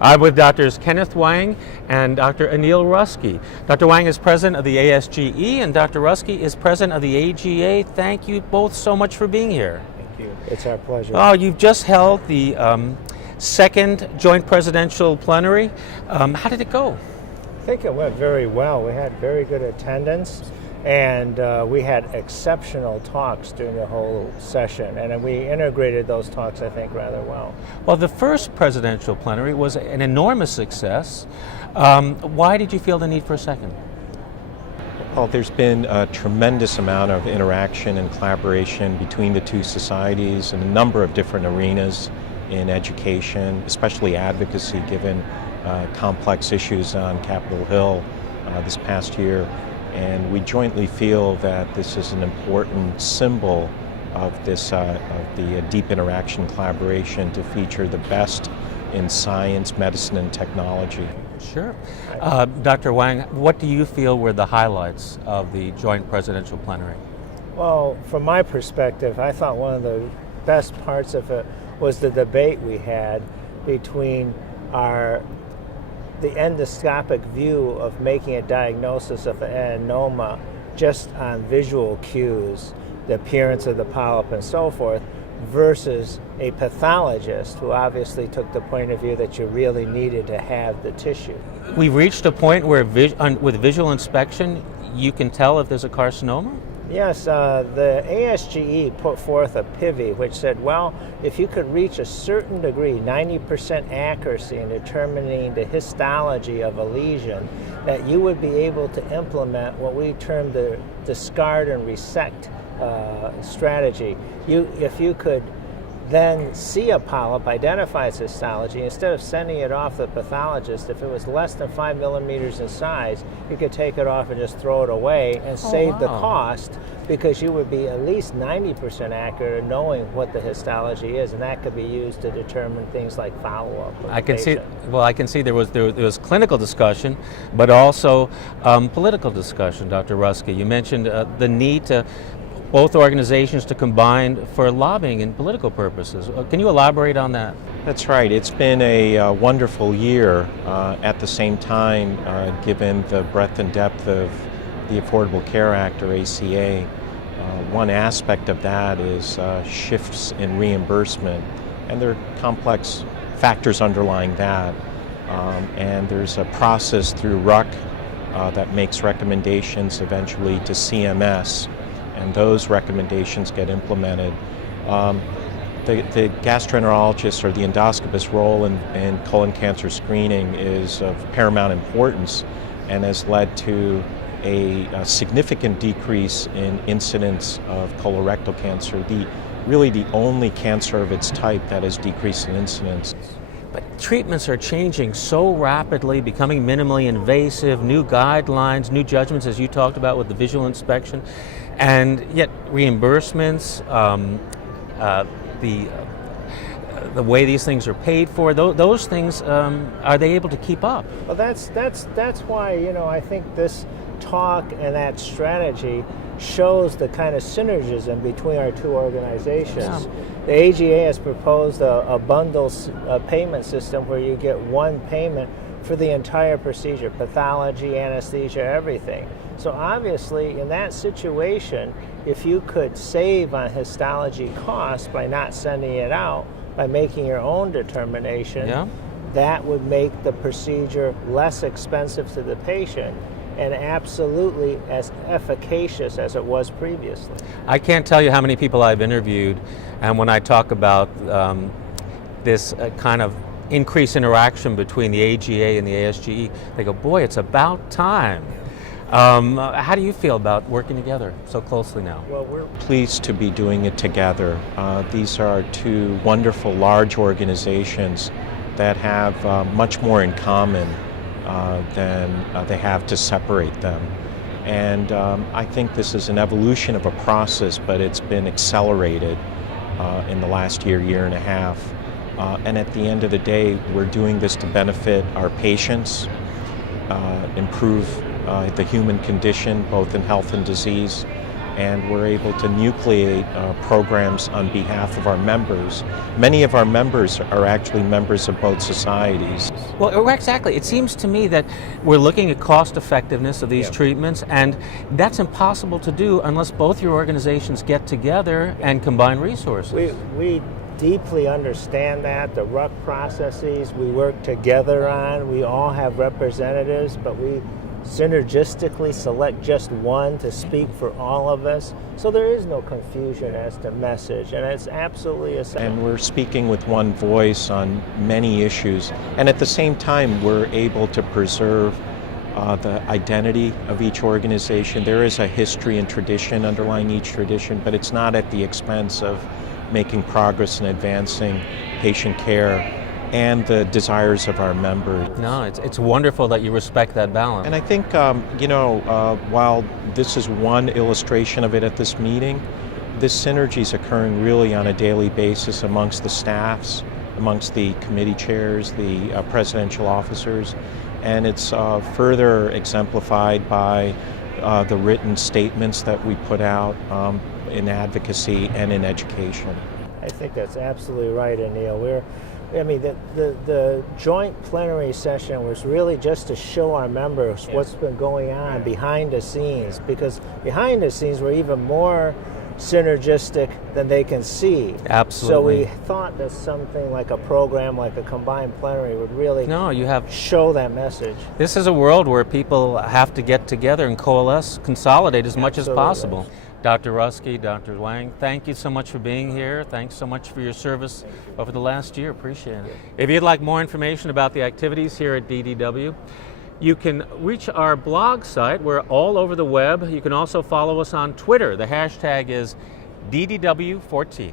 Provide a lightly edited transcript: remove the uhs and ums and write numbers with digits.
I'm with Drs. Kenneth Wang and Dr. Anil Rustgi. Dr. Wang is president of the ASGE and Dr. Rustgi is president of the AGA. Thank you both so much for being here. Thank you. It's our pleasure. Oh, you've just held the second joint presidential plenary. How did it go? I think it went very well. We had very good attendance, and we had exceptional talks during the whole session, and we integrated those talks, I think, rather well. Well, the first presidential plenary was an enormous success. Why did you feel the need for a second? Well, there's been a tremendous amount of interaction and collaboration between the two societies in a number of different arenas in education, especially advocacy, given complex issues on Capitol Hill this past year. And we jointly feel that this is an important symbol of this, of the deep interaction collaboration to feature the best in science, medicine, and technology. Sure. Dr. Wang, what do you feel were the highlights of the joint presidential plenary? Well, from my perspective, I thought one of the best parts of it was the debate we had between the endoscopic view of making a diagnosis of an adenoma just on visual cues, the appearance of the polyp and so forth, versus a pathologist who obviously took the point of view that you really needed to have the tissue. We've reached a point where with visual inspection you can tell if there's a carcinoma? Yes, the ASGE put forth a PIVI which said, well, if you could reach a certain degree, 90% accuracy in determining the histology of a lesion, that you would be able to implement what we term the discard and resect strategy. If you could then see a polyp, identify its histology, instead of sending it off to the pathologist, if it was less than 5 millimeters in size, you could take it off and just throw it away and save the cost, because you would be at least 90% accurate in knowing what the histology is, and that could be used to determine things like follow-up. I can see there was clinical discussion, but also political discussion, Dr. Rustgi. You mentioned the need to both organizations to combine for lobbying and political purposes. Can you elaborate on that? That's right. It's been a wonderful year. At the same time, given the breadth and depth of the Affordable Care Act, or ACA, one aspect of that is shifts in reimbursement, and there are complex factors underlying that. And there's a process through RUC that makes recommendations eventually to CMS, and those recommendations get implemented. The gastroenterologist or the endoscopist's role in colon cancer screening is of paramount importance and has led to a significant decrease in incidence of colorectal cancer, really the only cancer of its type that has decreased in incidence. But treatments are changing so rapidly, becoming minimally invasive, new guidelines, new judgments, as you talked about with the visual inspection, and yet reimbursements, the way these things are paid for, those things, are they able to keep up? Well, that's why, I think this talk and that strategy shows the kind of synergism between our two organizations. Yeah. The AGA has proposed a bundle payment system where you get one payment for the entire procedure, pathology, anesthesia, everything. So obviously, in that situation, if you could save on histology costs by not sending it out, by making your own determination, that would make the procedure less expensive to the patient and absolutely as efficacious as it was previously. I can't tell you how many people I've interviewed, and when I talk about this kind of increased interaction between the AGA and the ASGE, they go, boy, it's about time. How do you feel about working together so closely now? Well, we're pleased to be doing it together. These are two wonderful large organizations that have much more in common than they have to separate them. And I think this is an evolution of a process, but it's been accelerated in the last year and a half. And at the end of the day, we're doing this to benefit our patients, improve the human condition, both in health and disease, and we're able to nucleate programs on behalf of our members. Many of our members are actually members of both societies. Well, exactly. It seems to me that we're looking at cost effectiveness of these treatments, and that's impossible to do unless both your organizations get together and combine resources. We deeply understand that. The RUC processes we work together on, we all have representatives, but we synergistically select just one to speak for all of us. So there is no confusion as to message, and it's absolutely essential. And we're speaking with one voice on many issues, and at the same time we're able to preserve the identity of each organization. There is a history and tradition underlying each tradition, but it's not at the expense of making progress and advancing patient care and the desires of our members. No, it's wonderful that you respect that balance. And I think, while this is one illustration of it at this meeting, this synergy is occurring really on a daily basis amongst the staffs, amongst the committee chairs, the presidential officers, and it's further exemplified by the written statements that we put out in advocacy and in education. I think that's absolutely right, Anil. The joint plenary session was really just to show our members what's been going on behind the scenes, because behind the scenes we're even more synergistic than they can see. Absolutely. So we thought that something like a program like a combined plenary would really show that message. This is a world where people have to get together and coalesce, consolidate as much as possible. Right. Dr. Rustgi, Dr. Wang, thank you so much for being here. Thanks so much for your service over the last year. Appreciate it. If you'd like more information about the activities here at DDW, you can reach our blog site. We're all over the web. You can also follow us on Twitter. The hashtag is DDW14.